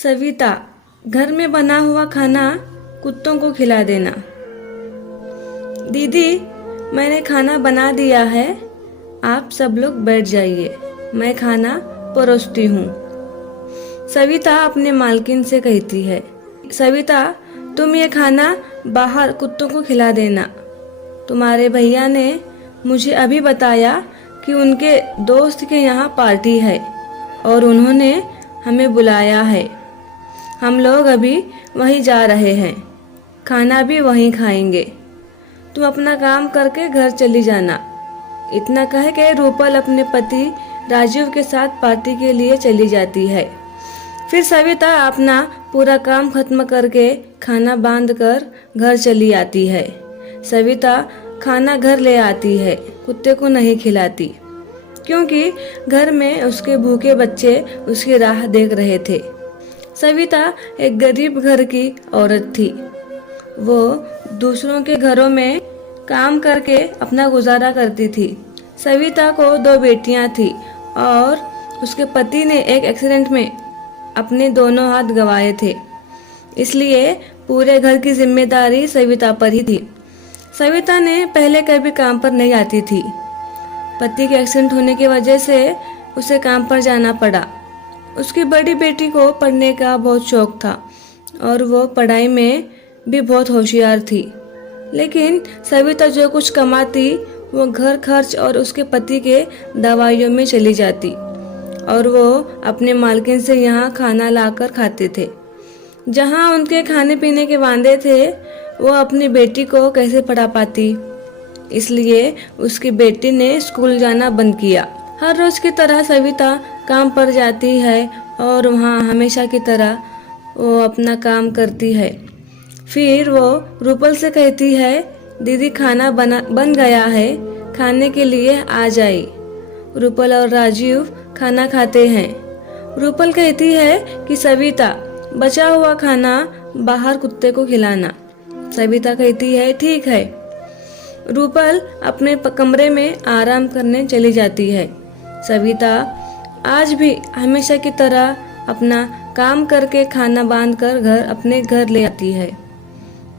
सविता, घर में बना हुआ खाना कुत्तों को खिला देना। दीदी, मैंने खाना बना दिया है, आप सब लोग बैठ जाइए, मैं खाना परोसती हूँ। सविता अपने मालकिन से कहती है, सविता, तुम ये खाना बाहर कुत्तों को खिला देना। तुम्हारे भैया ने मुझे अभी बताया कि उनके दोस्त के यहाँ पार्टी है और उन्होंने हमें बुलाया है। हम लोग अभी वहीं जा रहे हैं, खाना भी वहीं खाएंगे। तुम अपना काम करके घर चली जाना। इतना कह के रूपल अपने पति राजीव के साथ पार्टी के लिए चली जाती है। फिर सविता अपना पूरा काम खत्म करके खाना बांध कर घर चली आती है। सविता खाना घर ले आती है, कुत्ते को नहीं खिलाती, क्योंकि घर में उसके भूखे बच्चे उसकी राह देख रहे थे। सविता एक गरीब घर की औरत थी। वो दूसरों के घरों में काम करके अपना गुजारा करती थी। सविता को 2 बेटियां थी और उसके पति ने एक एक्सीडेंट में अपने दोनों हाथ गंवाए थे, इसलिए पूरे घर की जिम्मेदारी सविता पर ही थी। सविता ने पहले कभी काम पर नहीं आती थी। पति के एक्सीडेंट होने की वजह से उसे काम पर जाना पड़ा। उसकी बड़ी बेटी को पढ़ने का बहुत शौक था और वो पढ़ाई में भी बहुत होशियार थी, लेकिन सविता जो कुछ कमाती वो घर खर्च और उसके पति के दवाइयों में चली जाती और वो अपने मालकिन से यहाँ खाना लाकर खाते थे। जहाँ उनके खाने पीने के वांदे थे, वो अपनी बेटी को कैसे पढ़ा पाती, इसलिए उसकी बेटी ने स्कूल जाना बंद किया। हर रोज की तरह सविता काम पर जाती है और वहाँ हमेशा की तरह वो अपना काम करती है। फिर वो रूपल से कहती है, दीदी खाना बन गया है, खाने के लिए आ जाए। रूपल और राजीव खाना खाते हैं। रूपल कहती है कि सविता, बचा हुआ खाना बाहर कुत्ते को खिलाना। सविता कहती है, ठीक है। रूपल अपने कमरे में आराम करने चली जाती है। सविता आज भी हमेशा की तरह अपना काम करके खाना बांधकर अपने घर ले आती है।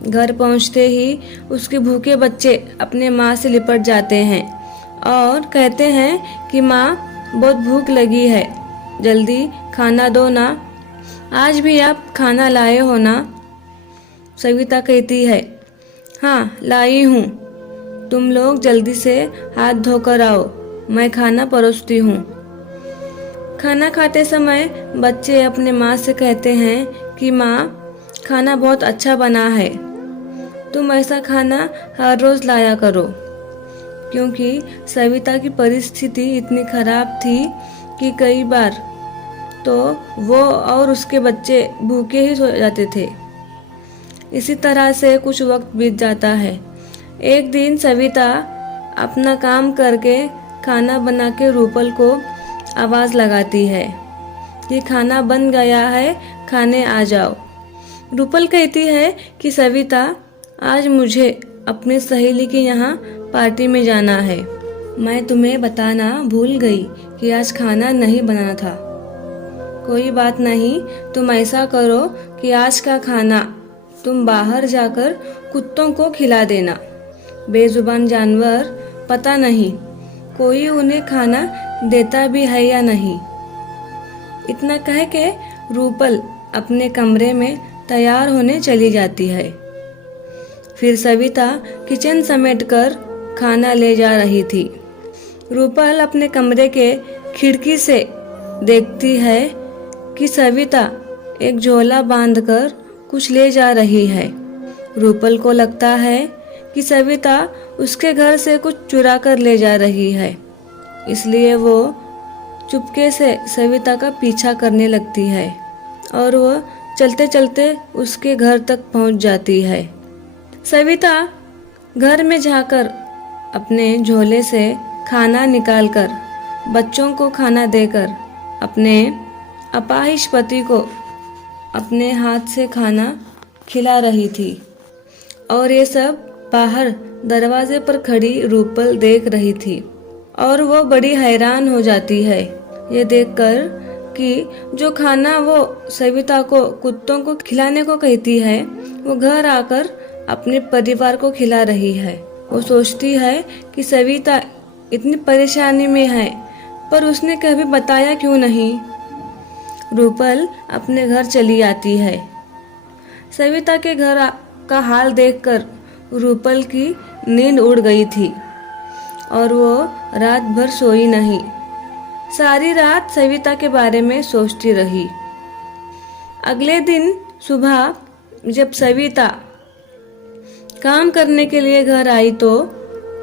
घर पहुंचते ही उसके भूखे बच्चे अपने माँ से लिपट जाते हैं और कहते हैं कि माँ, बहुत भूख लगी है, जल्दी खाना दो ना। आज भी आप खाना लाए हो ना? सविता कहती है, हाँ लाई हूँ, तुम लोग जल्दी से हाथ धोकर आओ, मैं खाना परोसती हूँ। खाना खाते समय बच्चे अपने माँ से कहते हैं कि माँ, खाना बहुत अच्छा बना है, तुम ऐसा खाना हर रोज लाया करो। क्योंकि सविता की परिस्थिति इतनी खराब थी कि कई बार तो वो और उसके बच्चे भूखे ही सो जाते थे। इसी तरह से कुछ वक्त बीत जाता है। एक दिन सविता अपना काम करके खाना बना के रूपल को आवाज़ लगाती है कि खाना बन गया है, खाने आ जाओ। रूपल कहती है कि सविता, आज मुझे अपनी सहेली के यहाँ पार्टी में जाना है। मैं तुम्हें बताना भूल गई कि आज खाना नहीं बनाना था। कोई बात नहीं, तुम ऐसा करो कि आज का खाना तुम बाहर जाकर कुत्तों को खिला देना। बेजुबान जानवर, पता नहीं कोई उन्हें खाना देता भी है या नहीं। इतना कह के रूपल अपने कमरे में तैयार होने चली जाती है। फिर सविता किचन समेटकर खाना ले जा रही थी। रूपल अपने कमरे के खिड़की से देखती है कि सविता एक झोला बांधकर कुछ ले जा रही है। रूपल को लगता है कि सविता उसके घर से कुछ चुरा कर ले जा रही है, इसलिए वो चुपके से सविता का पीछा करने लगती है और वो चलते चलते उसके घर तक पहुंच जाती है। सविता घर में जाकर अपने झोले से खाना निकालकर बच्चों को खाना देकर अपने अपाहिज पति को अपने हाथ से खाना खिला रही थी और ये सब बाहर दरवाजे पर खड़ी रूपल देख रही थी और वो बड़ी हैरान हो जाती है। ये देखकर कि जो खाना वो सविता को कुत्तों को खिलाने को कहती है वो घर आकर अपने परिवार को खिला रही है। वो सोचती है कि सविता इतनी परेशानी में है पर उसने कभी बताया क्यों नहीं। रूपल अपने घर चली आती है। सविता के घर का हाल देखकर रूपल की नींद उड़ गई थी और वो रात भर सोई नहीं। सारी रात सविता के बारे में सोचती रही। अगले दिन सुबह जब सविता काम करने के लिए घर आई तो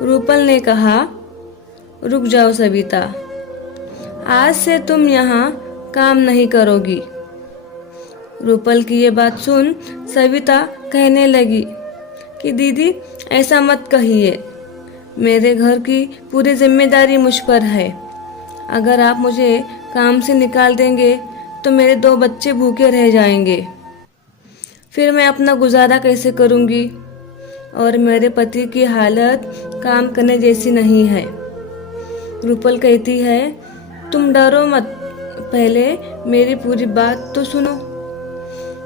रूपल ने कहा, रुक जाओ सविता, आज से तुम यहाँ काम नहीं करोगी। रूपल की ये बात सुन सविता कहने लगी कि दीदी ऐसा मत कहिए, मेरे घर की पूरी जिम्मेदारी मुझ पर है। अगर आप मुझे काम से निकाल देंगे तो मेरे 2 बच्चे भूखे रह जाएंगे, फिर मैं अपना गुजारा कैसे करूँगी। और मेरे पति की हालत काम करने जैसी नहीं है। रूपल कहती है, तुम डरो मत, पहले मेरी पूरी बात तो सुनो।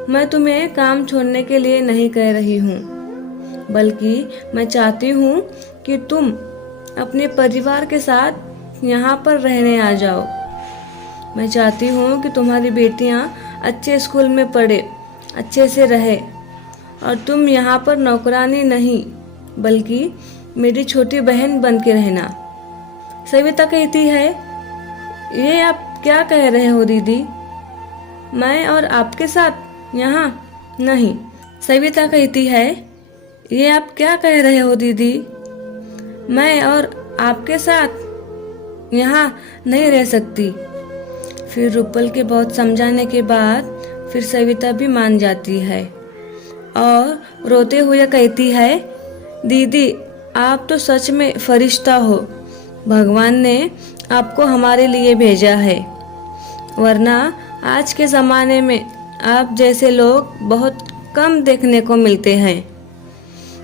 मैं तुम्हें काम छोड़ने के लिए नहीं कह रही हूँ, बल्कि मैं चाहती हूँ कि तुम अपने परिवार के साथ यहाँ पर रहने आ जाओ। मैं चाहती हूँ कि तुम्हारी बेटियाँ अच्छे स्कूल में पढ़े, अच्छे से रहे और तुम यहाँ पर नौकरानी नहीं बल्कि मेरी छोटी बहन बन के रहना। सविता कहती है, ये आप क्या कह रहे हो दीदी, मैं और आपके साथ यहाँ नहीं। सविता कहती है, ये आप क्या कह रहे हो दीदी, मैं और आपके साथ यहाँ नहीं रह सकती। फिर रूपल के बहुत समझाने के बाद फिर सविता भी मान जाती है और रोते हुए कहती है, दीदी आप तो सच में फरिश्ता हो, भगवान ने आपको हमारे लिए भेजा है, वरना आज के ज़माने में आप जैसे लोग बहुत कम देखने को मिलते हैं,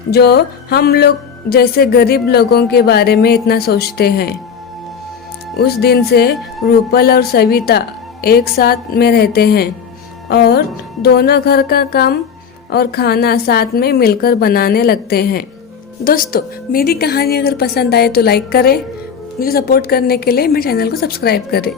जो हम लोग जैसे गरीब लोगों के बारे में इतना सोचते हैं। उस दिन से रूपल और सविता एक साथ में रहते हैं और दोनों घर का काम और खाना साथ में मिलकर बनाने लगते हैं। दोस्तों, मेरी कहानी अगर पसंद आए तो लाइक करें, मुझे सपोर्ट करने के लिए मेरे चैनल को सब्सक्राइब करें।